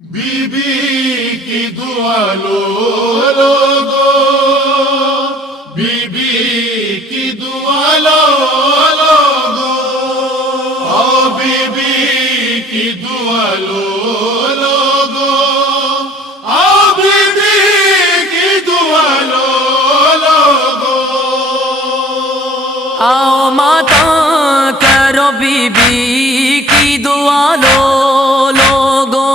Be be کی دعا لو لوگو، be be کی دعا لو لوگو، او بی بی کی دعا لو لوگو، او بی بی کی دعا لو لوگو، آؤ ماتا کرو بی بی کی دعا لو لوگو،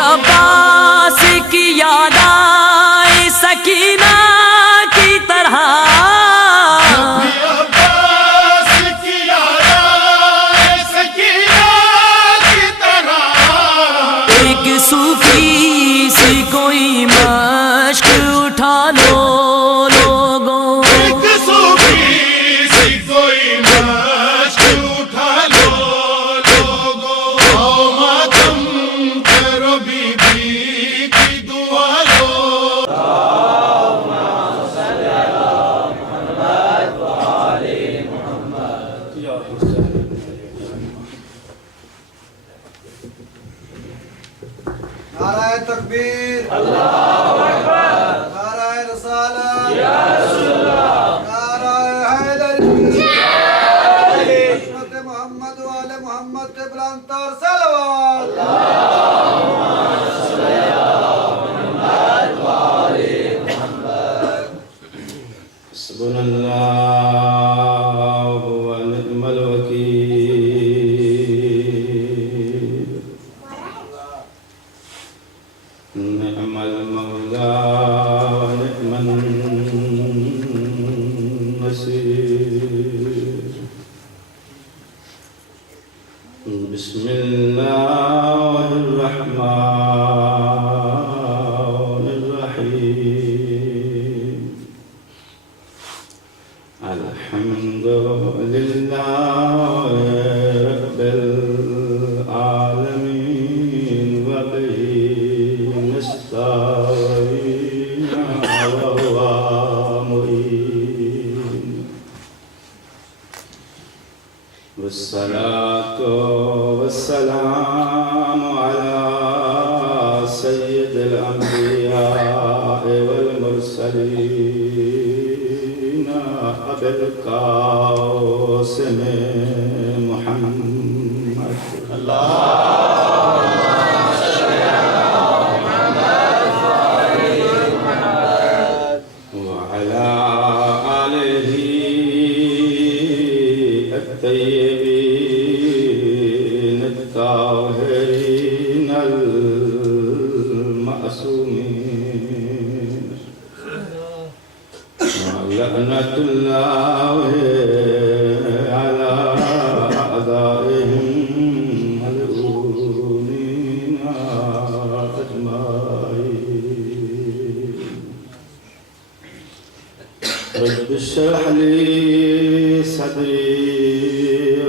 عباس کی یاد آئے سکینہ کی طرح، عباس کی یاد آئے سکینہ کی طرح، ایک صوفی سی کوئی مشق اٹھا لو لوگوں، ایک صوفی سی کوئی مشق اٹھا لو لوگوں، او ماتم کرو بی بی کی دعا لو، نعرہ تکبیر، اللہ اکبر، نعرہ رسالت، یا رسول اللہ، نعرہ حیدری، یا علی، حضرت محمد و آل محمد کے بلند تر صلوات، اللہم صلی علی محمد و آل محمد. حسبنا اللہ ونعم الوکیل، نعم المولا ونعم النصير. بسم الله الرحمن الرحيم. الحمد لله رب العالمين وبه نستعين وهو معين. والصلاة والسلام على سيد الأنبياء والمرسلين أبي القاسم محمد. اللهم صل على محمد وعلى آله الطيبين الطاهرين المعصومين. لعنة الله على أعدائهم ملعونين أجمعين. رب اشرح لي صدري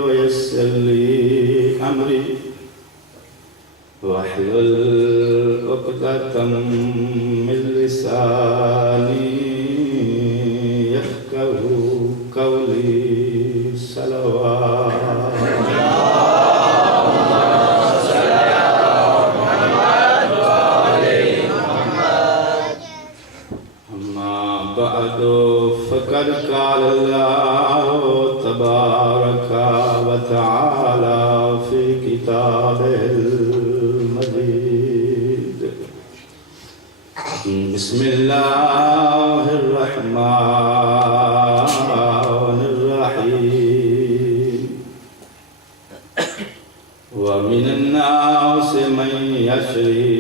ويسر لي أمري واحلل عقدة من لساني يفقهوا قولي. صلوات بعد فقد قال الله تبارك وتعالى في كتابه المجيد. بسم الله الرحمن الرحيم. ومن الناس من يشري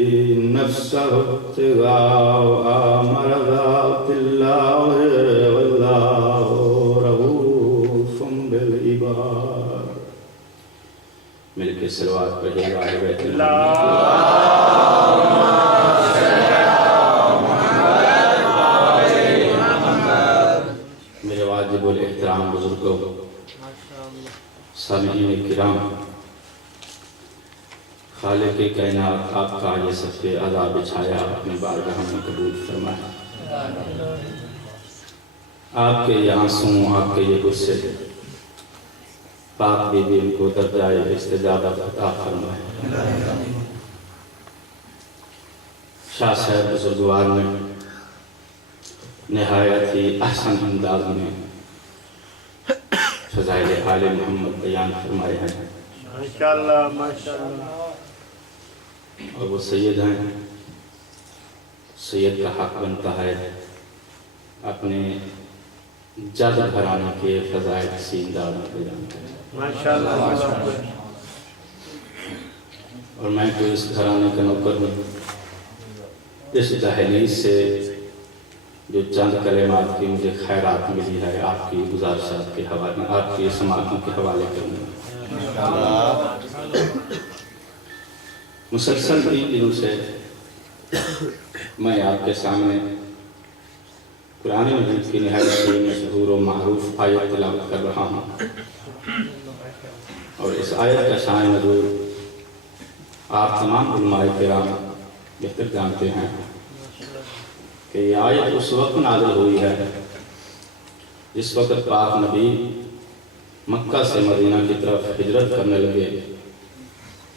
نفسه ابتغاء مرضات الله والله رؤوف بالعباد. مل کے صلوات پڑھیے گا بیت اللہ میرے واجب الاحترام بزرگوں، سامعین کرام، خالق کائنات آپ کا یہ صف ادا بچھایا اپنے بارگاہ میں قبول فرمائے۔ آپ کے یہ آنسوں، آپ کے یہ غصے پاک بی بی ان کو درجہ استجابت عطا فرمائے۔ شاہ صاحب بزرگوار نے نہایت ہی احسن انداز میں فضائل آل محمد بیان فرمائے ہیں، ماشاءاللہ ماشاءاللہ۔ اور وہ سید ہیں، سید کا حق بنتا ہے اپنے جد گھرانے کے فضائل سے انداز میں بیان کریں۔ ماشاءاللہ۔ اور میں تو اس گھرانے کا نوکر ہوں، اس دہلیز سے جو چند کلمات کی مجھے خیرات ملی ہے آپ کی گزارشات کے حوالے، آپ کی سماعتوں کے حوالے کروں۔ مسلسل 3 دنوں سے میں آپ کے سامنے قرآن مجید کی نہایت ہی مشہور و معروف آیت تلاوت کر رہا ہوں، اور اس آیت کا شان نزول آپ تمام علماء کرام بہتر جانتے ہیں کہ یہ آیت اس وقت نازل ہوئی ہے جس وقت پاک نبی مکہ سے مدینہ کی طرف ہجرت کرنے لگے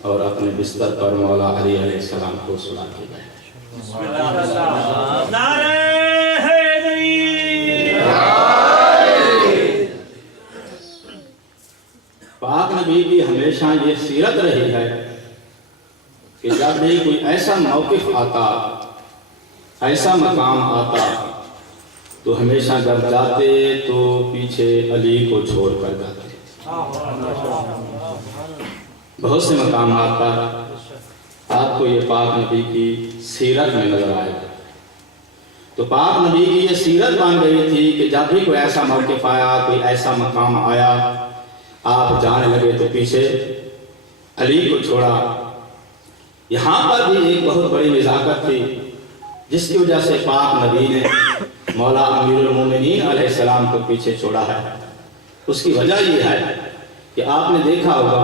اور اپنے بستر پر مولا علی علیہ السلام کو سلا کے گئے۔ پاک نبی کی ہمیشہ یہ سیرت رہی ہے کہ جب بھی کوئی ایسا موقف آتا، ایسا مقام آتا، تو ہمیشہ جب جاتے تو پیچھے علی کو چھوڑ کر جاتے۔ بہت سے مقامات پر آپ کو یہ پاک نبی کی سیرت میں نظر آئے گا۔ تو پاک نبی کی یہ سیرت بن گئی تھی کہ جب بھی کوئی ایسا موقف آیا، کوئی ایسا مقام آیا، آپ جانے لگے تو پیچھے علی کو چھوڑا۔ یہاں پر بھی ایک بہت بڑی نزاکت تھی جس کی وجہ سے پاک نبی نے مولا امیر المومنین علیہ السلام کو پیچھے چھوڑا ہے۔ اس کی وجہ یہ ہے کہ آپ نے دیکھا ہوگا،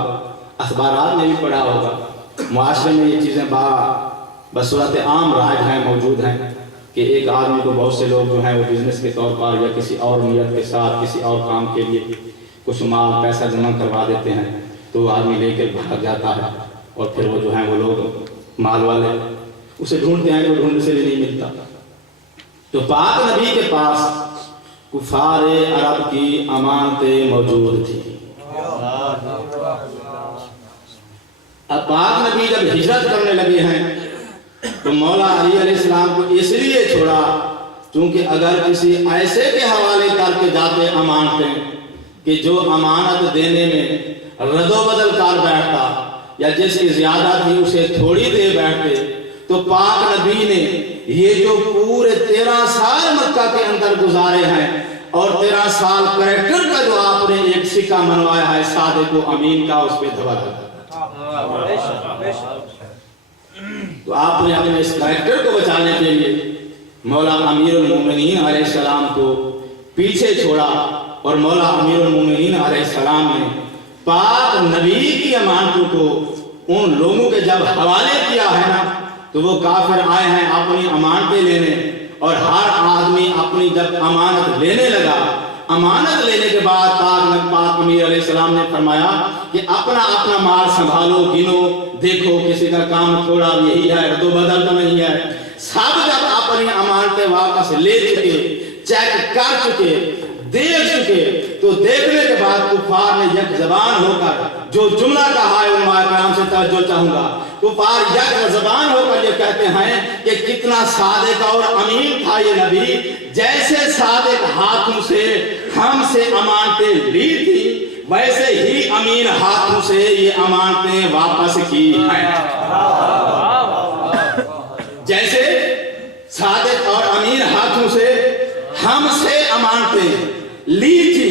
اخبارات میں بھی پڑھا ہوگا، معاشرے میں یہ چیزیں بصورت عام رائج ہیں، موجود ہیں کہ ایک آدمی کو بہت سے لوگ جو ہیں وہ بزنس کے طور پر یا کسی اور نیت کے ساتھ کسی اور کام کے لیے کچھ مال پیسہ جمع کروا دیتے ہیں، تو وہ آدمی لے کر بھاگ جاتا ہے، اور پھر وہ جو ہیں وہ لوگ مال والے اسے ڈھونڈتے ہیں، وہ ڈھونڈنے سے بھی نہیں ملتا۔ تو پاک نبی کے پاس کفار عرب کی امانتیں موجود تھیں۔ اب پاک نبی جب ہجرت کرنے لگے ہیں تو مولا علی علیہ السلام کو اس لیے چھوڑا چونکہ اگر کسی ایسے کے حوالے کر کے جاتے امانتیں کہ جو امانت دینے میں رد و بدل کر بیٹھتا یا جس کی زیادہ تھی اسے تھوڑی دے بیٹھتے، تو پاک نبی نے یہ جو پورے 13 سال مکہ کے اندر گزارے ہیں اور 13 سال کریکٹر کا جو آپ نے ایک سکہ منوایا ہے صادق و امین کا، اس پہ دھوا کر تو آپ نے اپنے اس کریکٹر کو بچانے کے لیے مولا امیر المومنین علیہ السلام کو پیچھے چھوڑا، اور مولا امیر المومنین علیہ السلام نے پاک نبی کی امانتوں کو ان لوگوں کے جب حوالے کیا ہے نا، تو وہ کافر آئے ہیں اپنی امانتیں لینے، اور ہر آدمی اپنی جب امانت لینے لگا، امانت لینے کے بعد پاک امیر علیہ السلام نے فرمایا کہ اپنا مال سنبھالو، گنو، دیکھو کسی کا کام تھوڑا یہی ہے، رد و بدل تو نہیں ہے۔ سب جب اپنی امانتیں واپس لے چکے، چیک کر چکے، دیکھ چکے، تو دیکھنے کے بعد کفار نے یک زبان ہو کر جو جملہ کہا ہے علماء کرام سے توجہ چاہوں گا، کفار یک زبان ہو کر یہ کہتے ہیں کہ کتنا صادق اور امین تھا یہ نبی، جیسے صادق ہاتھوں سے ہم سے امانتیں لی تھی ویسے ہی امین ہاتھوں سے یہ امانتیں واپس کی ہیں۔ جیسے صادق اور امین ہاتھوں سے ہم سے امانتیں لی تھی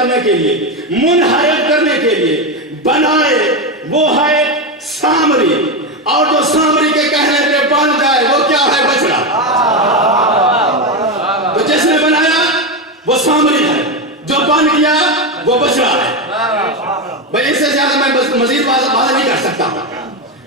کرنے کے لیے, منحرف کرنے کے لیے بنائے وہ ہے سامری, اور جو سامری کے کہنے پہ بن جائے وہ کیا ہے؟ بچڑا. تو جس نے بنایا وہ سامری ہے, جو بن گیا وہ بچڑا ہے. بھائی اس سے زیادہ میں مزید بات نہیں کر سکتا.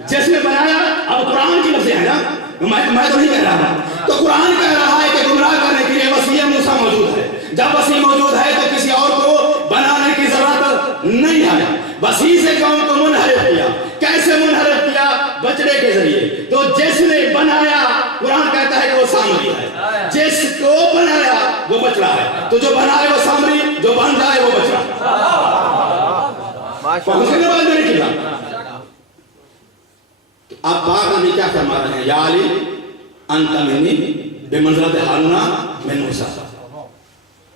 جس نے بنایا, اب قرآن کی لفظیں ہیں نا, میں تو نہیں کہہ رہا, تو قرآن کہہ رہا ہے کہ گمراہ کرنے کے لیے وسیع موسیٰ موجود ہے. جب وسیع موجود ہے تو کسی اور کو بنانے کی ضرورت نہیں ہے. وسیع سے قوم کو منحرف کیا. کیسے منحرف کیا؟ بچڑے کے ذریعے. تو جس نے بنایا, قرآن کہتا ہے کہ وہ سامری ہے, جس کو بنایا وہ بچڑا ہے. تو جو بنائے وہ سامری, جو بن جائے وہ بچڑا. اس کے بعد میں نے کیا, اب پاک نبی کیا فرما رہے ہیں؟ یا علی انت منی بمنزلت ہارون من موسیٰ.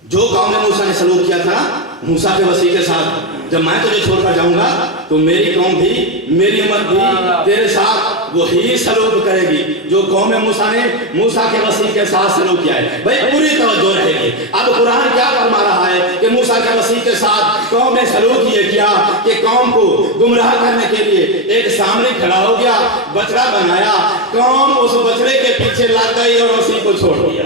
جو قوم موسیٰ نے سلوک کیا تھا موسیٰ کے وسیع کے ساتھ, جب میں تجھے چھوڑ کر جاؤں گا تو میری قوم بھی, میری امت بھی تیرے ساتھ وہی سلوک کرے گی جو قوم موسیٰ نے موسیٰ کے وسیع کے ساتھ سلوک کیا ہے. بھائی پوری توجہ رہے گی. اب قرآن کیا فرما رہا ہے کہ موسیٰ کے وسیع کے ساتھ قوم نے سلوک یہ کیا کہ قوم کو گمراہ کرنے کے لیے ایک سامنے کھڑا ہو گیا, بچڑا بنایا, قوم اس بچڑے کے پیچھے لگ گئی اور اسی کو چھوڑ دیا.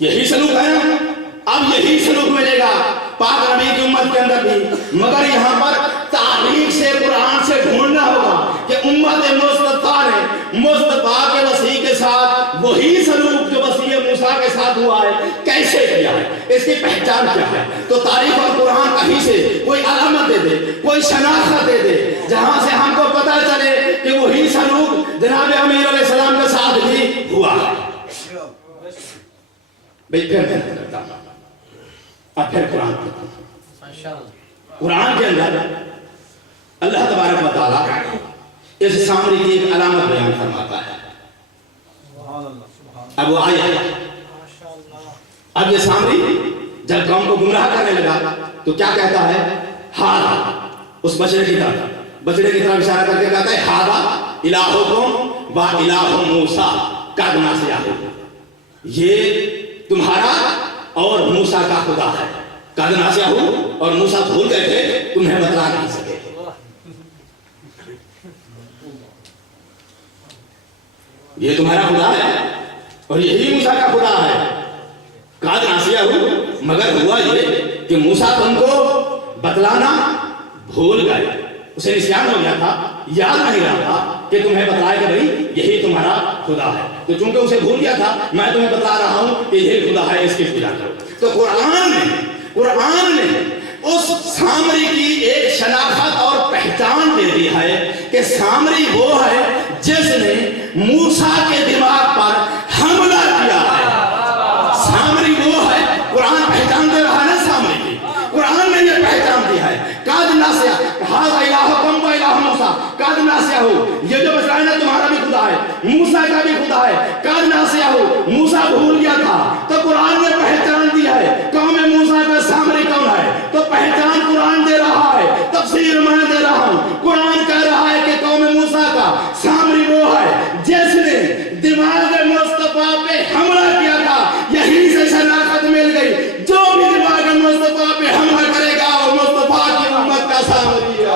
یہی سلوک ہے. اب یہی سلوک ملے گا پاک نبی کی امت کے اندر بھی, مگر یہاں پر تاریخ سے, قرآن سے ڈھونڈنا ہوگا کہ امت مصطفیٰ نے مصطفیٰ کے وسیع کے ساتھ وہی سلوک جو وسیع موسیٰ کے ساتھ ہوا ہے کیسے کیا ہے, اس کی پہچان کیا ہے. تو تاریخ اور قرآن کہیں سے کوئی علامت دے دے, کوئی شناخت دے دے, جہاں سے ہم کو پتہ چلے کہ وہی سلوک جناب امیر علیہ السلام کے ساتھ بھی ہوا ہے. بھئی پھر قرآن کے اندر اللہ تبارک و تعالیٰ اس سامری کی ایک علامت بیان فرماتا ہے. اب وہ آیا, اب یہ سامری جب قوم کو گمراہ کرنے لگا تو کیا کہتا ہے؟ ہاذا, اس بچڑے کی طرف اشارہ کر کے کہتا ہے ہاذا الہکم و الہ موسیٰ قد نسیہ. یہ تمہارا اور موسیٰ کا خدا ہے. قد نسیہ, اور موسیٰ بھول گئے تھے, تمہیں بتلا نہیں سکے. یہ تمہارا خدا ہے اور یہی موسیٰ کا خدا ہے. قد نسیہ, مگر ہوا یہ کہ موسیٰ تم کو بتلانا بھول گئے. اسے نسیان ہو گیا تھا, یاد نہیں رہا تھا کہ تمہیں بتلائے کہ بھئی یہی تمہارا خدا ہے. تو چونکہ اسے بھول گیا تھا, میں تمہیں بتا رہا ہوں کہ یہی خدا ہے, اس کی پوجا کرو. تو قرآن نے اس سامری کی ایک شناخت اور پہچان دے دی ہے کہ سامری وہ ہے جس نے موسیٰ کے دماغ پر حملہ کیا ہے. سامری وہ ہے, قرآن پہچان دے رہا ہے نا سامری کی, قرآن نے یہ پہچان دی ہے. قد نسیہ, ھذا الہکم و الہ موسیٰ قد نسیہ, یہ جو بچڑا ہے نا تمہارا بھی خدا ہے, موسیٰ کا بھی خدا ہے. قد نسیہ, موسیٰ بھول گیا تھا. تو قرآن نے پہچان دی ہے قوم موسیٰ کا سامری کون ہے. تو پہچان قرآن دے رہا ہے, تفسیر میں دے رہا ہوں. قرآن کہہ رہا ہے کہ قوم موسیٰ کا سامری وہ ہے جس نے دماغ مصطفیٰ پہ حملہ کیا تھا. یہیں سے شناخت مل گئی, جو بھی دماغ مصطفیٰ پہ حملہ کرے گا وہ مصطفیٰ کی امت کا سامری ہے.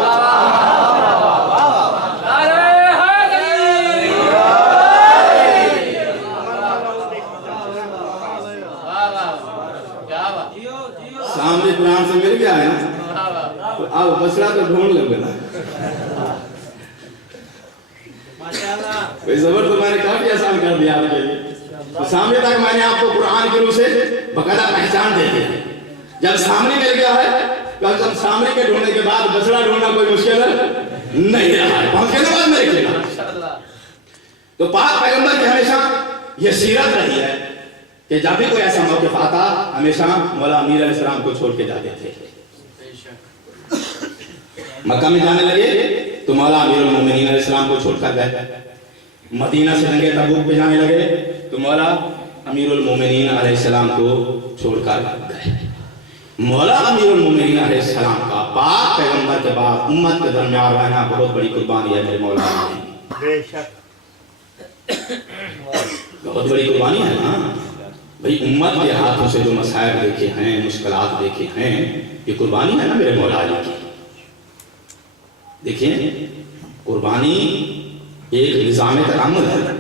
سامنے قرآن سے مل گیا ہے نا, تو اب بچڑا تو ڈھونڈ لگ گیا. زبر تو میں نے کافی آسان کر دیا آپ کے لیے. تو سامنے تک میں نے آپ کو قرآن کے روح سے باقاعدہ پہچان دے دی. جب سامنے مل گیا ہے تو سامنے کے ڈھونڈنے کے بعد بچڑا ڈھونڈنا کوئی مشکل نہیں رہا ہے. پہنچ کے بعد میں رکھے گا. تو پاک پیغمبر کی ہمیشہ یہ سیرت رہی ہے کہ جب بھی کوئی ایسا موقف آتا ہمیشہ مولا امیر علیہ السلام کو چھوڑ کے جاتے تھے. مکہ میں جانے لگے تو مولا امیر المومنین علیہ السلام کو چھوڑ کر گئے. مدینہ سے جنگ تبوک پہ جانے لگے تو مولا امیر المومنین علیہ السلام کو چھوڑ کر گئے. مولا امیر المومنین علیہ السلام کا پاک پیغمبر کے بعد امت کے درمیان رہنا بہت بڑی قربانی ہے میرے مولا. بے شک بہت بڑی قربانی ہے نا. بھئی امت کے ہاتھوں سے جو مسائل دیکھے ہیں، مشکلات دیکھے ہیں، یہ قربانی ہے نا میرے مولا علی کی. دیکھیں قربانی ایک نظام تعامل ہے،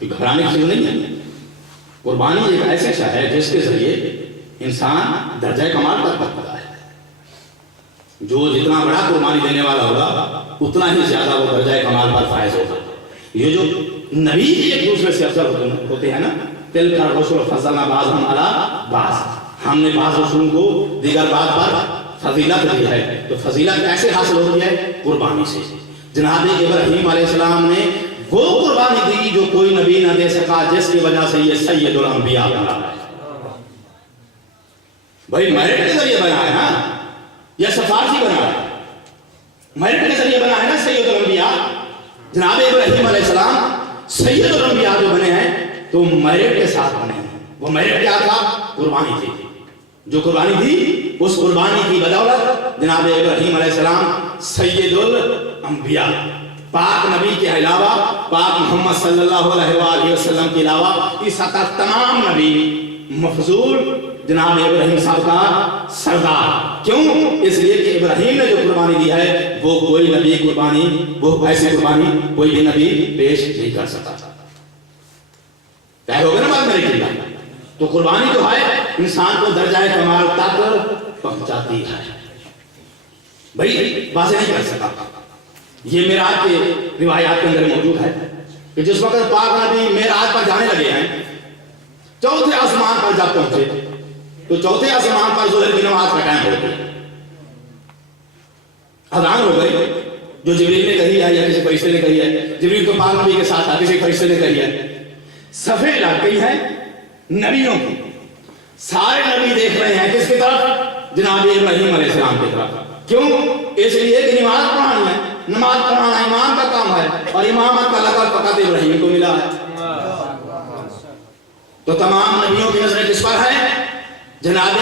یہ گھبرانے کی چیز نہیں ہے. قربانی ایک ایسا شے ہے جس کے ذریعے انسان درجہ کمال تک پہنچتا ہے. جو جتنا بڑا قربانی دینے والا ہوگا اتنا ہی زیادہ وہ درجہ کمال پر فائز ہوگا. یہ جو نبی ایک دوسرے سے افضل ہوتے ہیں نا، تل کا رسول فضلنا بعضهم علی بعض، ہم نے بعض رسولوں کو دیگر بعض پر فضیلت دی ہے. تو فضیلت کیسے حاصل ہوتی ہے؟ قربانی سے. جناب ابراہیم علیہ السلام نے وہ قربانی دی جو کوئی نبی نہ دے سکا، جس کی وجہ سے یہ سید الانبیاء بنا ہے. بھائی میرٹ کے ذریعے بنا ہے نا، یا سفارشی بنا ہے؟ میرٹ کے ذریعے بنا ہے نا سید الانبیاء. جناب ابراہیم علیہ السلام سید الانبیاء جو بنے ہیں تو میرٹ کے ساتھ بنے ہیں. وہ میرٹ کیا تھا؟ قربانی تھی. جو قربانی تھی اس قربانی کی بدولت جناب ابراہیم علیہ السلام سید الانبیاء، پاک نبی کے علاوہ، پاک محمد صلی اللہ علیہ وآلہ وسلم کے علاوہ اس حد تک تمام نبی مفضول جناب ابراہیم صاحب کا سردار. کیوں؟ اس لیے کہ ابراہیم نے جو قربانی دی ہے وہ کوئی نبی قربانی، وہ ایسی قربانی کوئی بھی نبی پیش نہیں کر سکتا. طے ہو گیا نا بات میرے کی؟ تو قربانی جو ہے انسان کو درجہ کمال تک پہنچاتی ہے. بھائی واضح نہیں کر سکا. یہ معراج کے روایات کے اندر موجود ہے کہ جس وقت پاک نبی معراج پر جانے لگے ہیں، چوتھے آسمان پر جب پہنچے تو چوتھے آسمان پر ظہر کی نماز کا ٹائم ہو گیا. اذان ہو گئی جو جبریل نے کہی ہے یا کسی فرشتے نے کہی ہے. جبریل تو پاک نبی کے ساتھ تھا، کسی فرشتے نے کہی ہے. صفیں لگ گئی ہیں نبیوں کی. سارے نبی دیکھ رہے ہیں کس کی طرف؟ جناب ابراہیم علیہ السلام کی طرف. کیوں؟ اس لیے کہ نماز پڑھانی ہے. نماز پڑھانا امام کا کام ہے اور امامت کا لقب فقط ابراہیم کو ملا ہے. تو تمام نبیوں کی نظریں کس پر ہے؟ جناب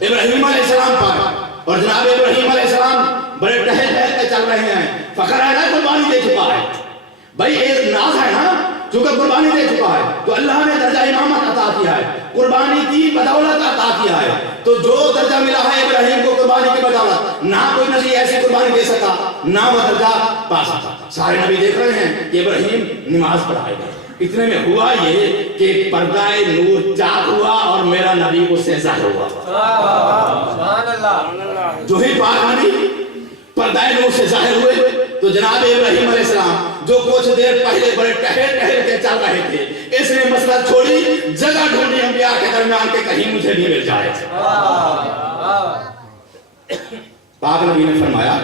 ابراہیم علیہ السلام پر. اور جناب ابراہیم علیہ السلام بڑے ٹہل ٹہل کے چل رہے ہیں. فخر ہے نا قربانی دے چکا ہے. بھائی ایک ناز ہے نا، چونکہ قربانی دے چکا ہے تو اللہ نے درجہ امامت عطا کیا ہے، قربانی کی بدولت عطا کیا ہے. تو جو درجہ ملا ہے ابراہیم کو قربانی کی بدولت، نہ کوئی نبی ایسی قربانی دے سکا، نہ وہ درجہ پا سکا. سارے نبی دیکھ رہے ہیں کہ ابراہیم نماز پڑھائے گا. اتنے میں ہوا یہ کہ پردہ نور چاک ہوا اور میرا نبی اس سے ظاہر ہوا. جو ہی پاک نبی پردہ نور سے ظاہر ہوئے تو جناب ابراہیم علیہ السلام جو کچھ دیر پہلے بڑے ٹہل ٹہل کے چل رہے تھے، اس نے مسئلہ چھوڑی، جگہ ڈھونڈی انبیاء کے درمیان کے کہیں مجھے بھی مل جائے. پاک نبی نے فرمایا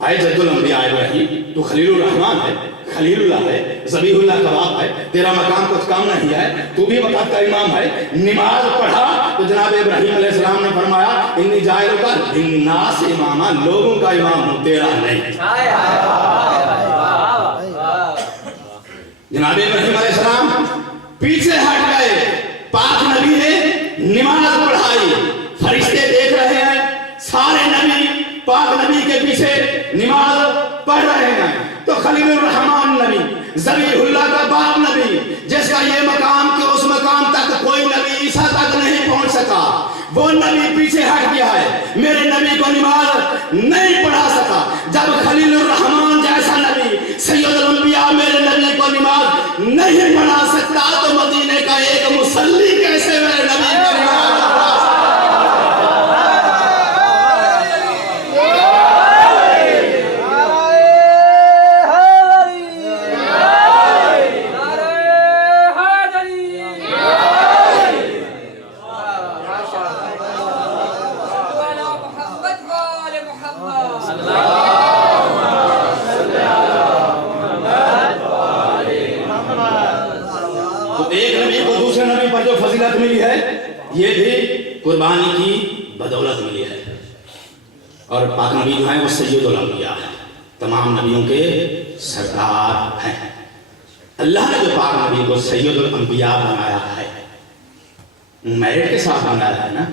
اے جد الانبیاء ابراہیم، تو خلیل الرحمن ہے، خلیل اللہ ہے، ذبیح اللہ کا باپ ہے، تیرا مقام کچھ کام نہیں ہے، تو بھی وقت کا امام ہے، نماز پڑھا. تو جناب ابراہیم علیہ السلام نے فرمایا انی جاعلک للناس اماما، لوگوں کا امام ہوں، تیرا نہیں. جناب ابراہیم علیہ السلام پیچھے ہٹ گئے. پاک نبی نے نماز پڑھائی. فرشتے دیکھ رہے ہیں، سارے نبی پاک نبی کے پیچھے نماز پڑھ رہے ہیں. تو خلیل الرحمن نبی، ذبیح اللہ کا باپ نبی، جس کا یہ مقام کہ اس مقام تک کوئی نبی عیسیٰ تک نہیں پہنچ سکا، وہ نبی پیچھے ہٹ گیا ہے. میرے نبی کو نماز نہیں پڑھا سکا. جب خلیل الرحمن جیسا نبی سید الانبیاء میرے نبی کو نماز نہیں پڑھا سکتا تو مدینے کا ایک مصلی کیسے میرے نبی کو نماز پڑھا سکتا؟ ملی ہے یہ بھی قربانی کی بدولت ملی ہے. اور پاک نبی جو ہیں وہ سید الانبیاء ہیں، تمام نبیوں کے سردار ہیں. اللہ نے جو پاک نبی کو سید الانبیاء بنایا ہے، میرٹ کے ساتھ بنایا ہے نا.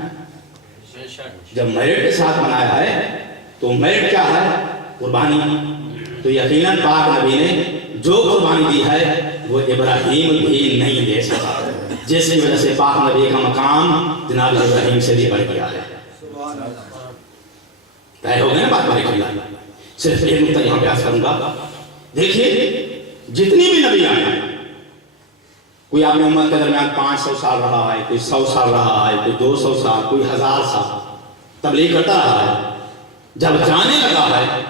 جب میرٹ کے ساتھ بنایا ہے تو میرٹ کیا ہے؟ قربانی. تو یقیناً پاک نبی نے جو قربانی دی ہے وہ ابراہیم بھی نہیں دے سکا، جس کی وجہ سے پاک نبی کا مقام جناب ابراہیم سے بھی بڑھ گیا ہے۔ طے ہو گئے نا بات بڑھ گیا۔ صرف ایک نقطہ یہاں بیان کروں گا، دیکھیے جتنی بھی نبی آئے ہیں، کوئی آپ نے امت کے درمیان 500 سال رہا ہے، کوئی 100 سال رہا ہے، کوئی 200 سال، کوئی 1000 سال تبلیغ کرتا رہا ہے۔ جب جانے لگا ہے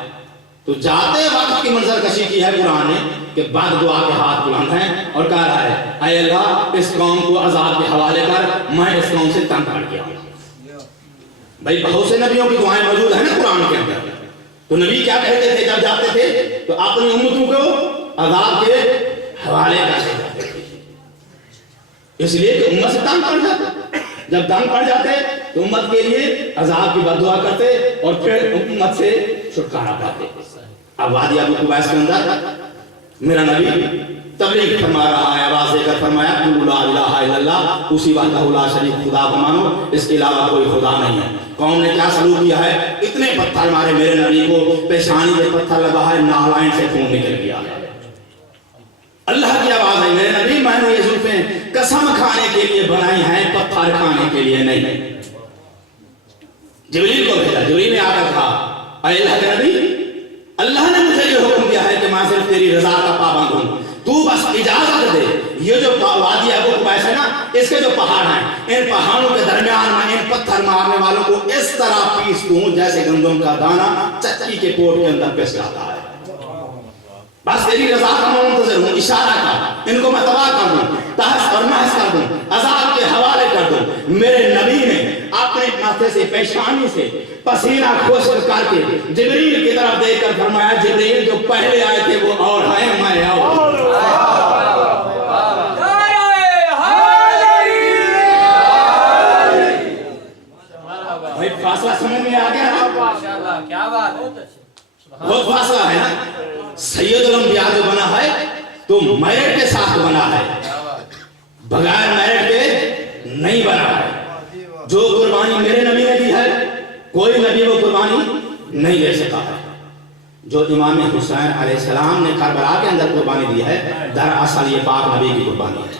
تو جاتے وقت کی منظر کشی کی ہے قرآن نے کہ بعد دعا کے ہاتھ بلند ہیں اور کہہ رہا ہے اے اللہ اس قوم کو عذاب کے حوالے کر، میں اس قوم سے تنگ کر گیا ہوں۔ بھائی بہت سے نبیوں کی دعائیں موجود ہیں نا قرآن کے اندر، تو نبی کیا کہتے تھے جب جاتے تھے تو اپنی امتوں کو عذاب کے حوالے کرتے تھے، اس لیے کہ امت سے تنگ پڑ جاتے، جب تنگ پڑ جاتے تو امت کے لیے عذاب کی بد دعا کرتے اور پھر امت سے چھٹکارا پاتے۔ اب وادی ابو قبیس کے اندر میرا نبی تبلیغ فرما رہا ہے، آواز دے کر فرمایا قل لا الہ الا اللہ، اسی وحدہ لا شریک خدا کو مانو، اس کے علاوہ کوئی خدا نہیں ہے۔ قوم نے کیا سلوک کیا ہے؟ اتنے پتھر مارے میرے نبی کو، پیشانی پہ پتھر لگا ہے، نالائن سے خون نکل گیا ہے۔ اللہ کی آواز ہے میرے نبی میں نے یہ زلفیں قسم کھانے کے لیے بنائی ہیں، پتھر کھانے کے لیے نہیں۔ جبریل کو بھیجا، جبریل نے آ کر کہا اے اللہ کے نبی اللہ نے مجھے یہ حکم دیا ہے کہ میں صرف تیری رضا کا پابند ہوں، تو بس اجازت دے یہ جو وادی ابو قبیس ہے نا، اس کے جو پہاڑ ہیں، ان پہاڑوں کے درمیان میں ان پتھر مارنے والوں کو اس طرح پیس دوں جیسے گندم کا دانہ چکی کے پوٹ کے اندر پیس جاتا ہے۔ بس تیری رضا کا میں منتظر ہوں، اشارہ کر، ان کو میں تباہ کر دوں، تحس اور محس کر دوں، عذاب کے حوالے کر دوں۔ میرے نبی نے اپنے ماتھے سے پیشانی سے پسینہ خشک کر کے جبریل کی طرف دیکھ کر فرمایا جبریل جو پہلے آئے تھے وہ اور ہیں، میں آؤں۔ بھائی فاصلہ سمجھ میں آ گیا؟ کیا بات ہے، بہت فاصلہ ہے نا۔ سید الانبیاء جو بنا ہے تو میرٹ کے ساتھ بنا ہے، بغیر میرٹ کے نہیں بنا ہے۔ جو قربانی میرے نبی نے دی ہے کوئی نبی وہ قربانی نہیں دے سکا ہے۔ جو امام حسین علیہ السلام نے کربلا کے اندر قربانی دی ہے دراصل یہ پاک نبی کی قربانی ہے،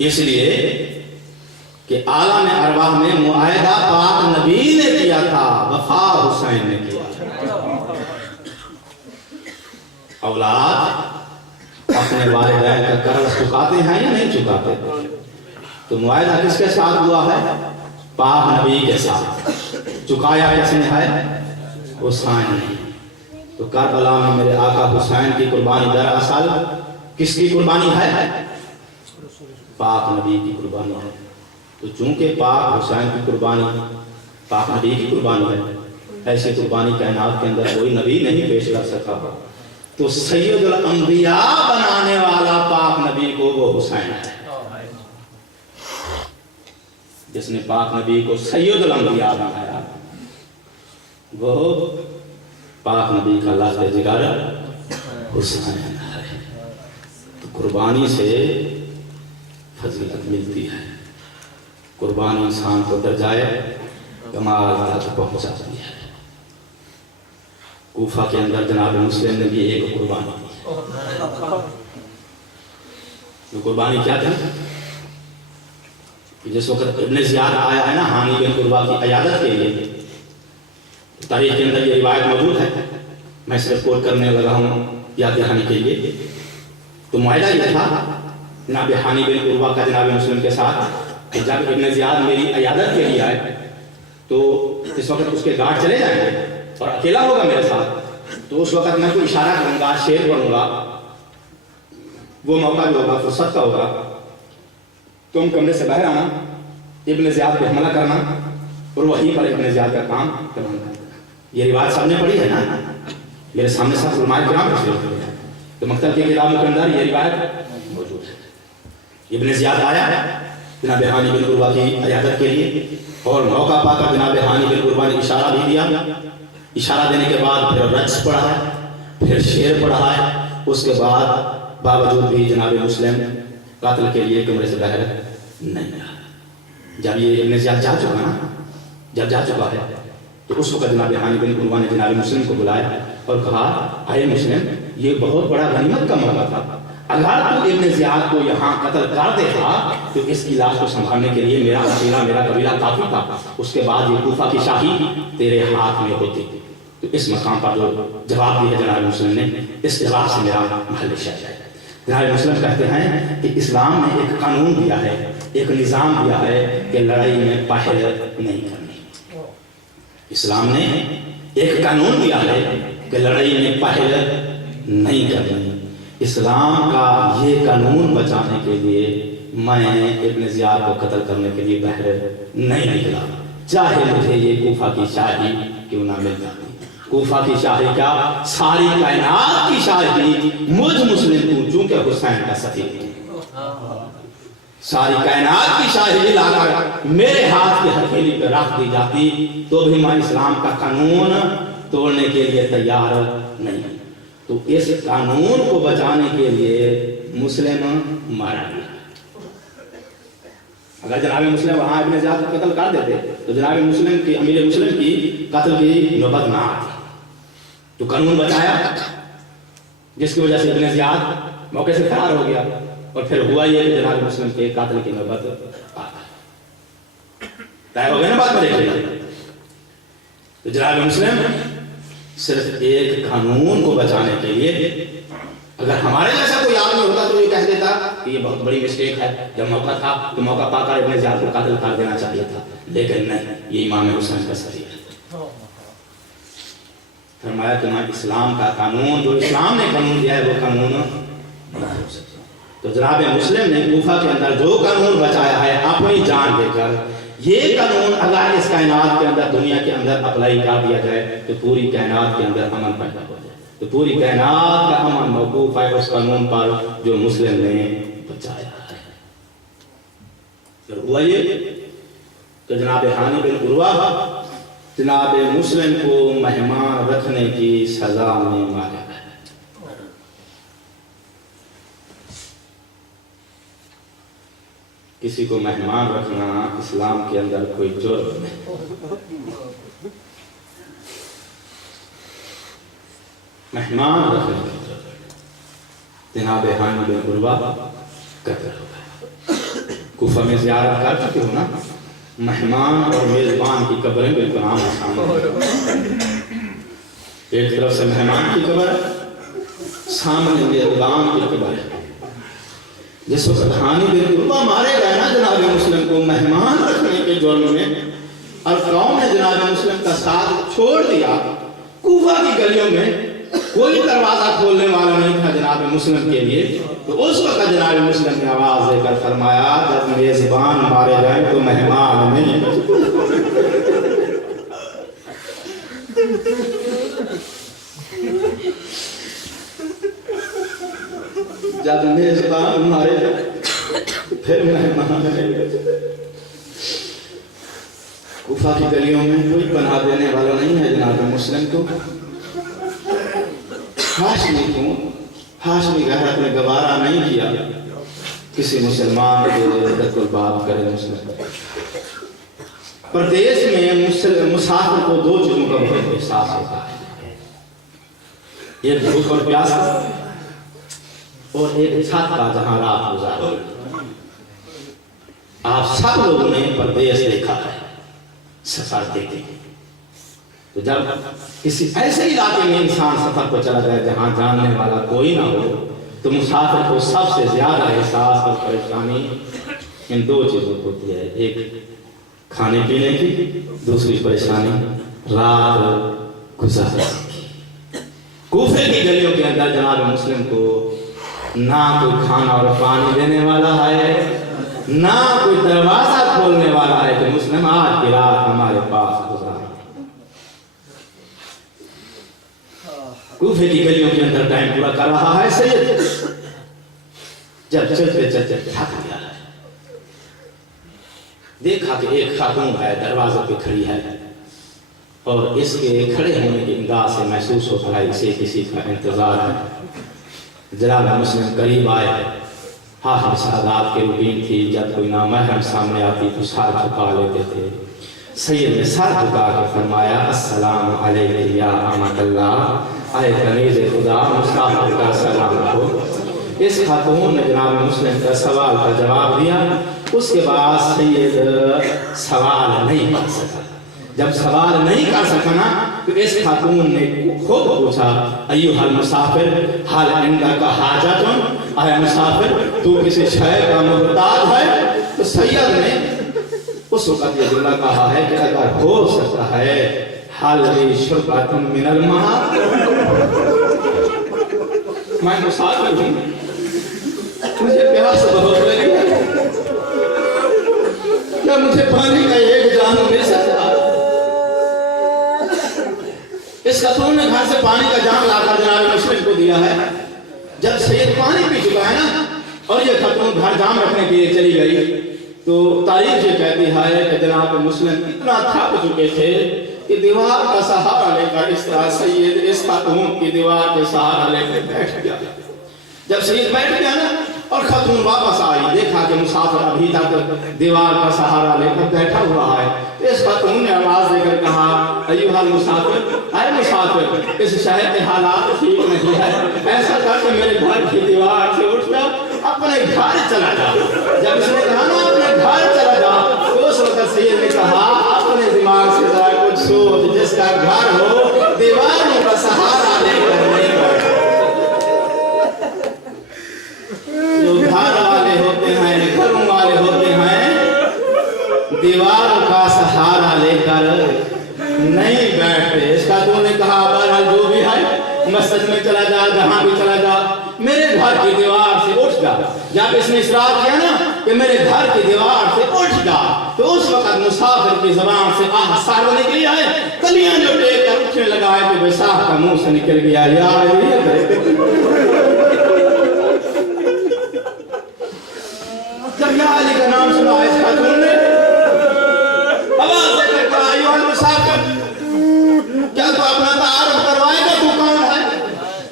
اس لیے کہ عالم ارواح میں معاہدہ پاک نبی نے کیا تھا، وفا حسین نے کیا تھا۔ اولاد اپنے والدین کا قرض چکاتے ہیں یا نہیں چکاتے؟ تو معاہدہ کس کے ساتھ ہوا ہے؟ پاک نبی کے ساتھ۔ چکایا کس نے ہے؟ حسین نے۔ تو کربلا میں میرے آقا حسین کی قربانی دراصل کس کی قربانی ہے؟ پاک نبی کی قربانی ہے۔ تو چونکہ پاک حسین کی قربانی پاک نبی کی قربانی ہے، ایسی قربانی کائنات کے اندر کوئی نبی نہیں پیش کر سکا، تو سید الانبیاء بنانے والا پاک نبی کو وہ حسین ہے، جس نے پاک نبی کو سید الانبیاء بنایا، وہ پاک نبی کا لازم جگر حسین ہے۔ تو قربانی سے فضیلت ملتی ہے، قربانی انسان کو درجائے کمال تک پہنچاتی ہے۔ کوفہ کے اندر جناب مسلم نے بھی ایک قربانی دی، وہ قربانی کیا تھی؟ جس وقت ابن زیاد آیا ہے نا حانی بن قربہ کی عیادت کے لیے، تاریخ کے اندر یہ روایت موجود ہے، میں صرف کوٹ کرنے لگا ہوں یاد دہانی کے لیے۔ تو معاہدہ یہ تھا جناب حانی بن قربہ کا جناب مسلم کے ساتھ کہ جب ابن زیاد میری عیادت کے لیے آئے تو اس وقت اس کے گارڈ چلے جائیں گے اور اکیلا ہوگا میرے ساتھ، تو اس وقت میں کوئی اشارہ کروں گا، شعر پڑھوں گا، وہ موقع جو ہوگا فرصت کا ہوگا، تم کمرے سے باہر آنا، ابن زیاد پہ حملہ کرنا اور وہیں پر ابن زیاد کا کام کرنا۔ یہ روایت سب نے پڑھی ہے نا، میرے سامنے سب علماء کرام تشریف لائے ہیں، تو مکتب کی کتابوں کے اندر یہ روایت موجود ہے۔ ابن زیاد آیا جناب حانی بن قربہ کی عیادت کے لیے اور موقع پا کر جناب حانی بن قربہ نے اشارہ بھی دیا، اشارہ دینے کے بعد پھر رقص پڑھا ہے، پھر شعر پڑھا ہے، اس کے بعد باوجود بھی جناب مسلم قاتل کے لیے کمرے سے باہر نہیں رہا۔ جب یہ ابن زیاد جا چکا نا، جب جا چکا ہے تو اس وقت جناب حانی بن قربہ نے جناب مسلم کو بلایا اور کہا اے مسلم، یہ بہت بڑا غنیمت کا موقع تھا، اگر تو ابن زیاد کو یہاں قتل کر دیتا تو اس کی لاش کو سنبھالنے کے لیے میرا اکیلا میرا قبیلہ کافی تھا، اس کے بعد یہ کوفہ کی شاہی تیرے ہاتھ میں ہوتی۔ تو اس مقام پر جو جواب دیا جناب مسلم نے، اس جواب سے میرا محل شاہد ہے۔ جناب مسلم کہتے ہیں کہ اسلام نے ایک قانون دیا ہے، ایک نظام دیا ہے کہ لڑائی میں پہل نہیں کرنی۔ اسلام نے ایک قانون دیا ہے کہ لڑائی میں پہل نہیں کرنی۔ اسلام کا یہ قانون بچانے کے لیے میں ابن زیاد کو قتل کرنے کے لیے بحر نہیں نکلا، چاہے مجھے یہ کوفہ کی شاہی کیوں نہ مل جاتی۔ کوفہ کی شاہی کیا، ساری کائنات کی شاہی مجھ مسلم کو، چونکہ حسین کا سفیر تھی، ساری کائنات کی شاہی لا کر میرے ہاتھ کی ہتھیلی پہ رکھ دی جاتی تو بھی میں اسلام کا قانون توڑنے کے لیے تیار نہیں۔ تو اس قانون کو بچانے کے لیے مسلم مارا گیا۔ اگر جناب مسلم وہاں ابن زیاد کو قتل کر دیتے تو جناب مسلم کی، امیر مسلم کی قتل کی نوبت نہ آتی۔ تو قانون بچایا، جس کی وجہ سے ابن زیاد موقع سے فرار ہو گیا، اور پھر ہوا یہ کہ جناب مسلم کے قاتل کی نوبت آتا۔ طے ہو گئے نا، بات میں دیکھ لیں۔ تو جناب مسلم صرف ایک قانون کو بچانے کے لیے، اگر ہمارے جیسا کوئی آدمی ہوتا تو یہ کہہ دیتا کہ یہ بہت بڑی مسٹیک ہے، جب موقع تھا تو موقع پا کر ابن زیاد کو قتل کر دینا چاہیے تھا، لیکن نہیں، یہ امام حسین کا سفیر ہے۔ فرمایا کہ میں اسلام کا قانون، جو اسلام نے قانون دیا ہے وہ قانون بنا ہو سکتا۔ تو جناب مسلم نے کوفہ کے اندر جو قانون بچایا ہے اپنی جان دے کر، یہ قانون اگر اس کائنات کے اندر، دنیا کے اندر اپلائی کر دیا جائے تو پوری کائنات کے اندر امن پیدا ہو جائے، تو پوری کائنات کا امن موقوف ہے اس قانون پر جو مسلم نے بچایا ہے۔ پھر ہوا یہ کہ جناب ہانی بن عروہ جناب مسلم کو مہمان رکھنے کی سزا میں مارا گیا۔ کسی کو مہمان رکھنا اسلام کے اندر کوئی جرم نہیں، مہمان رکھنے کی جرم۔ جناب ہانی بن عروہ قتل ہو گئے۔ کوفہ میں زیارت کر چکے ہو نا، مہمان اور میزبان کی قبریں بالکل عام سامنے، ایک طرف سے مہمان کی قبر ہے، سامنے میزبان کی قبر ہے۔ جس وقت ہانی بن عروہ مارے گئے نا جناب مسلم کو مہمان رکھنے کے جرم میں، اور قوم نے جناب مسلم کا ساتھ چھوڑ دیا، کوفہ کی گلیوں میں کوئی دروازہ کھولنے والا نہیں تھا جناب مسلم کے لیے، تو اس وقت جناب مسلم نے آواز دے کر فرمایا جب میزبان مارے جائیں تو مہمان نہیں۔ جب میزبان مارے جائیں پھر مہمان نہیں۔ کوفہ کی گلیوں میں کوئی پناہ دینے والا نہیں ہے جناب مسلم کو۔ ہاشمی کو، ہاشمی غیرت نے گوارا نہیں کیا کسی مسلمان کے عزت الباب کرے مسلم۔ پردیس میں مسافر کو دو چیزوں کا بہت احساس ہوتا ہے، ایک بھوک اور پیاس اور ایک چھت کا جہاں رات گزارے۔ آپ سب لوگوں نے پردیس دیکھا ہے، سفر دیکھتے ہیں، تو جب کسی ایسے علاقے میں انسان سفر کو چلا جائے جہاں جاننے والا کوئی نہ ہو تو مسافر کو سب سے زیادہ احساس اور پریشانی ان دو چیزوں کو ہوتی ہے، ایک کھانے پینے کی، دوسری پریشانی رات گزارنے کی۔ کوفے کی گلیوں کے اندر جناب مسلم کو نہ کوئی کھانا اور پانی دینے والا ہے، نہ کوئی دروازہ کھولنے والا ہے کہ مسلم آج کی رات ہمارے پاس گزارے۔ کوفے کی گلیوں کے اندر ٹائم پورا کر رہا ہے سید، جب چلتے چلتے تھک گیا ہے، دیکھا کہ ایک خاتون ہے دروازے پہ کھڑی ہے، اور اس کے کھڑے ہونے کے انداز سے محسوس ہوتا ہے اسے کسی کا انتظار ہے۔ جناب مسلم قریب آئے، حافظ سعادات کی روٹین تھی جب کوئی نامحرم سامنے آتی تو سر جھکا لیتے تھے۔ سید نے سر جھکا کے فرمایا السلام علیکم یا امت اللہ، اے کنیز خدا مسافر کا سلام ہو۔ اس خاتون نے جناب مسلم کا سوال کا جواب دیا. اس کے بعد سید سوال نہیں کر سکا. جب سوال نہیں کر سکا نا تو اس خاتون نے خود پوچھا ایوہ المسافر حال عندک حاجتن، اے مسافر تو کسی شے کا محتاج ہے؟ تو سید نے اس وقت یہ جملہ کہا ہے کہ اگر ہو سکتا ہے حال شربۃ من الماء، میں مسافر ہوں، مجھے پیاس بہت لگی ہے، کیا مجھے پانی کا ایک جام مل سکتا ہے؟ اس خاتون نے گھر سے پانی کا جام لا کر جناب مسلم کو دیا ہے. جب سید پانی پی چکا ہے نا اور یہ خاتون گھر جام رکھنے کے لیے چلی گئی تو تاریخ یہ کہتی ہے کہ جناب مسلم اتنا تھک چکے تھے کہ دیوار کا سہارا لے کر اس طرح سید اس خاتون کی دیوار کے سہارا لے کر بیٹھ گیا. جب سید بیٹھ گیا نا اور خاتون واپس آئی، دیکھا کہ مسافر ابھی تک دیوار کا سہارا لے کر بیٹھا ہوا ہے. اس خاتون نے آواز دے کر کہا ایوہ المسافر، اے مسافر اس شہر کے حالات ٹھیک نہیں ہے، ایسا کر کے میرے گھر کی دیوار سے اٹھ جا، اپنے گھر چلا جا. جب اس نے کہا نا اپنے گھر چلا جا تو اس وقت سید نے کہا اپنے دماغ سے ذرا کچھ سوچ، جس کا گھر ہو دیواروں کا سہارا لے کر نہیں بیٹھا. جو گھر والے ہوتے ہیں، گھروں والے ہوتے ہیں، دیوار کا سہارا لے کر نہیں بیٹھتے. اس کا تو نے کہا بہرحال جو بھی ہے مسجد میں چلا جا، جہاں بھی چلا جا، میرے گھر کی دیوار سے اٹھ جا. جب اس نے اصرار کیا نا کہ میرے گھر کی دیوار سے اٹھ جا تو اس وقت مسافر کی زبان سے آہ سارا نکلی آئے، کلیاں جو ٹیک کر اٹھنے لگا ہے تو بیساکھ کا منہ سے نکل گیا یار جب یا علی کا نام سنا اس خاتون نے آواز دے کر کہا ایوہ المسافر، کیا تو اپنا تعارف کروائے گا تو کون ہے؟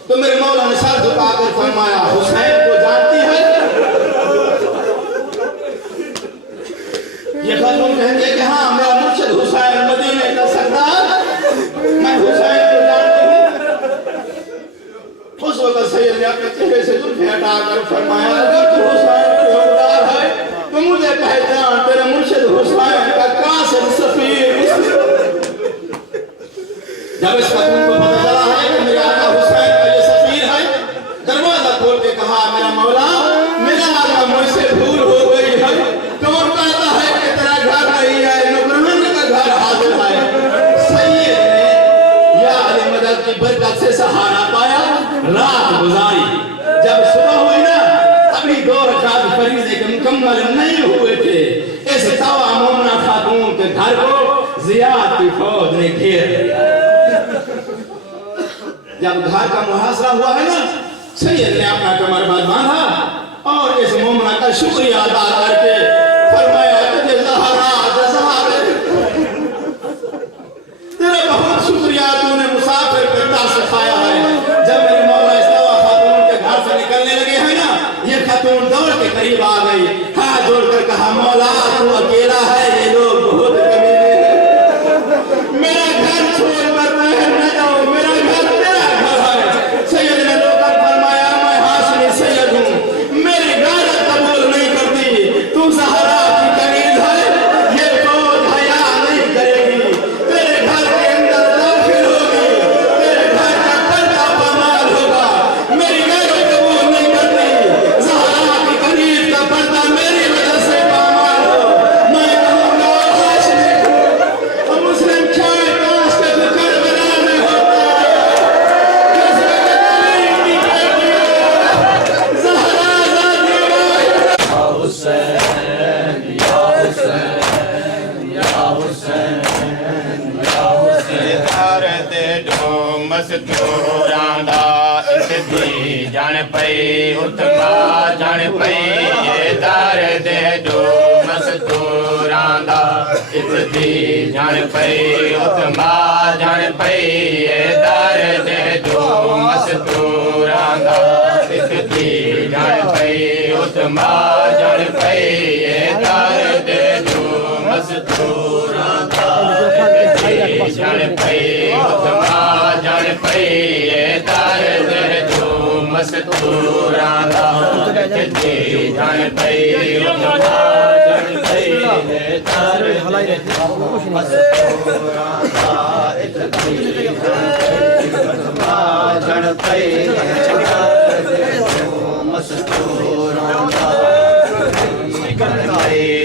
تو میرے مولا نے سر جھکا کر فرمایا حسین کو جانتی ہے؟ یہ خاتون کہتی ہے کہ ہاں میرا مرشد حسین مدینے کا سردار، میں حسین کو جانتی ہوں. اس وقت سید نے اپنے چہرے سے زلفیں ہٹا کر فرمایا اگر تو حسین کی حقدار ہے تو مجھے پہچان، تیرے مرشد حسین کا قاصد سفیر. جب اس خاتون کو پتہ چلا ہے کہ میرے آقا حسین کا یہ سفیر ہے، دروازہ کھول کے کہا میرا مولا میرا آقا مجھ سے بھول ہو گئی ہے، کون کہتا ہے کہ تیرا گھر نہیں ہے، نگران کا گھر حاضر ہے. سید نے یا علی مدد کی برکت سے سہارا پایا، رات گزاری. جب صبح ہوئی نا ابھی 2 رکعت فریضے کے مکمل نہیں ہوئے تھے، اس توا مومنہ خاتون کے گھر کو زیاد کی فوج نے گھیر لیا. جب گھر کا محاصرہ ہوا ہے نا سید نے اپنا کمر بند باندھا اور اس مومنہ کا شکریہ ادا کر کے فرمایا تجھے زہرا جزارے، تیرا بہت شکریہ، تو نے مسافر پہ ترس کھایا ہے. جب میرے مولا اس توا خاتون کے گھر سے نکلنے لگے ہیں نا یہ خاتون دوڑ کے قریب آ گئی، ہاتھ جوڑ کر کہا مولا تو اکیلا ہے، یہ لوگ بہت کمینے ہیں، میرا گھر چھوڑ کر باہر نہ جاؤ، میرا گھر تیرا گھر ہے. سید نے رو کر فرمایا میں ہاشمی سید ہوں، میری غیرت قبول نہیں کرتی، تو زہرا کی کنیز ہے، یہ فوج حیا نہیں کرے گی، تیرے گھر کے اندر داخل ہوگی، تیرے گھر کا پردہ پامال ہوگا، میری غیرت قبول نہیں کرتی. زہرا کی کنیز کا پردہ میری وجہ سے پامال ہو، میں کہوں گا ہاشمی کو مسلم چھائے کاش کے تو کربلا میں ہوتا ہے، کس وقت نہیں کی کہتی ہے زہرا ذاتی واحد. درد جو مستوران دا اس دی جان پئی اتما جان پئی، یہ درد جو مستوران دا اس دی جان پئی اتما جان پئی، یہ درد جو مستوران دا اس دی جان پئی اتما جان پئی، یہ درد جو مستوران دا جان پئی اتما جان پئی، یہ درد جو ਮਸਤੂਰਾਂ ਦਾ ਜਿੱਥੇ ਜਾਣ ਪਈ ਉਤਮਾ ਜਾਣ ਪਈ ਦਰ ਮਸਤੂਰਾਂ ਦਾ ਇੱਥੇ ਉਤਮਾ ਜਾਣ ਪਈ ਮਸਤੂਰਾਂ ਦਾ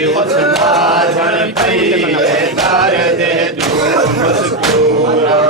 ਉਤਮਾ ਜਾਣ ਪਈ ਦਰ ਦੇ ਮਸਤੂਰਾਂ ਦਾ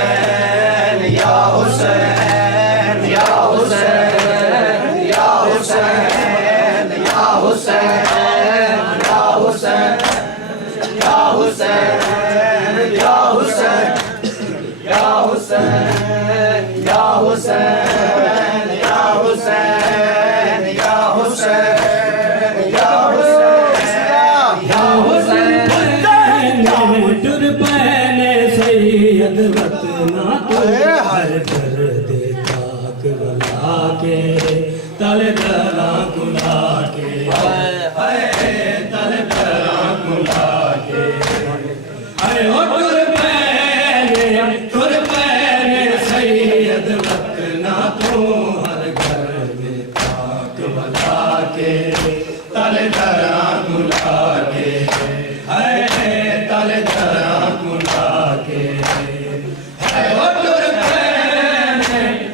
حسین یا حسین یا حسین یا حسین یا حسین یا حسین یا حسین یا حسین یا حسین یا حسین یا حسین یا حسین یا حسین ٹر پہنے سید وطنا تو ہر درد پاک بلا کے تل درا گلا کے تل درا گلا کے ٹر پہنے سید وطنا تو ہر درد پاک بلا کے تل درا گلا کے تل درا گلا کے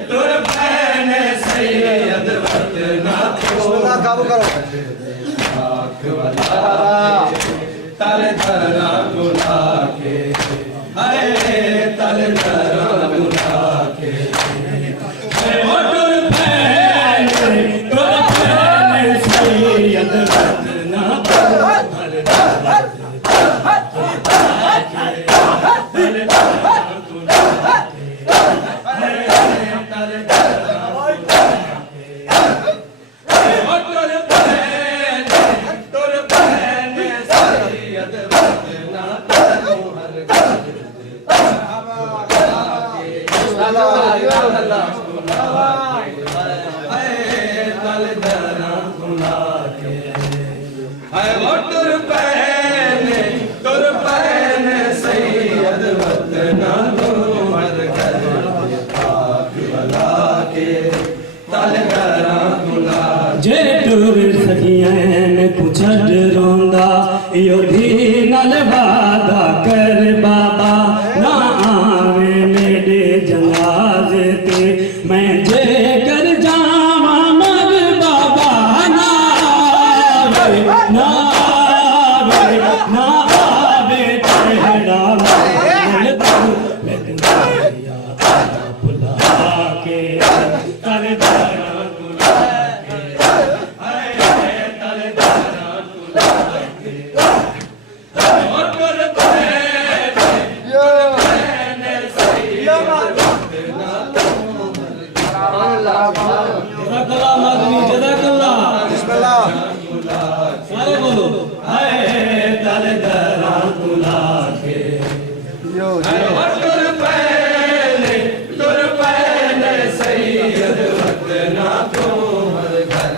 ٹر پہنے سید وطنا تو قابو کرو پاک بلا تل درا گلا کے تل درا گلا کے ٹر پہنے سید وطنا تو ہر درد جے ٹور سکین کچھڑ روندا یو بھی نل وعدہ کر بابا نہ آوے میرے جنازے تے میں جے کر جاواں مر بابا نہ آوے نہ آوے نہ آوے چہرہ مل تو میں دنیا بلا کے تل درا گلا کے تل درا گلا کے ٹر پہنے سید وطنا تو جزاک اللہ مدنی جزاک اللہ بسم اللہ سارے بولو تل درا گلا کے ٹر پہنے سید وطنا تو ہر گھر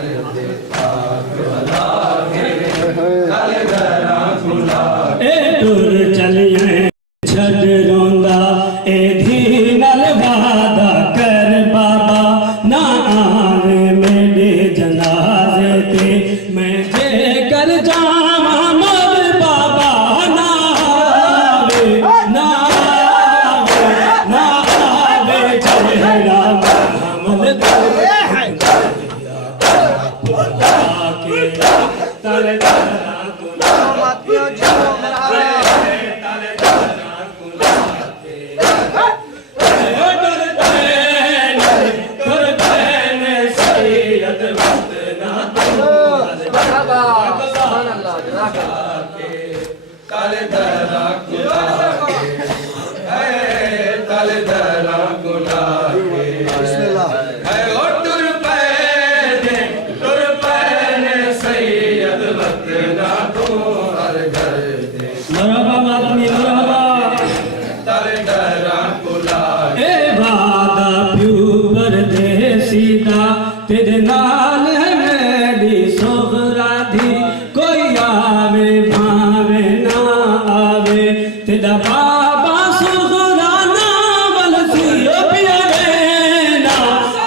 پاک بلا کے تل درا گلا اے ٹر چلیے چھڈ روندا اے دھی نل وعدہ کر بابا نہ آوے میرے جنازے تے میں جے کر جاواں مر بابا نہ آوے نہ آوے نہ آوے چہرہ محمد تو بلا کے تل درا گلا تل درا گلا تل درا گلا بسم اللہ ٹر پہنے سید وطنا تو ہر گھر مرحبا مدنی مرحبا تل درا گلا اے وعدہ پیو پردیسی دا تیرے نال ہے میری سغرا دی کوئی آوے بھاوے نہ آوے تیرا بابا سغرا نہ ولسی پیا بینا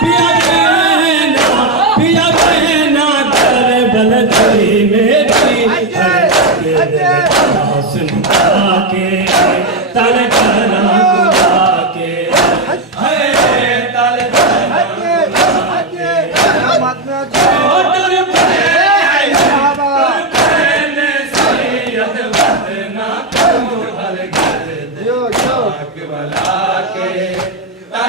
پیا بینا پیا بینا کر بلدی میری سنتا کے تل درا گلا کے تل درا گلا کے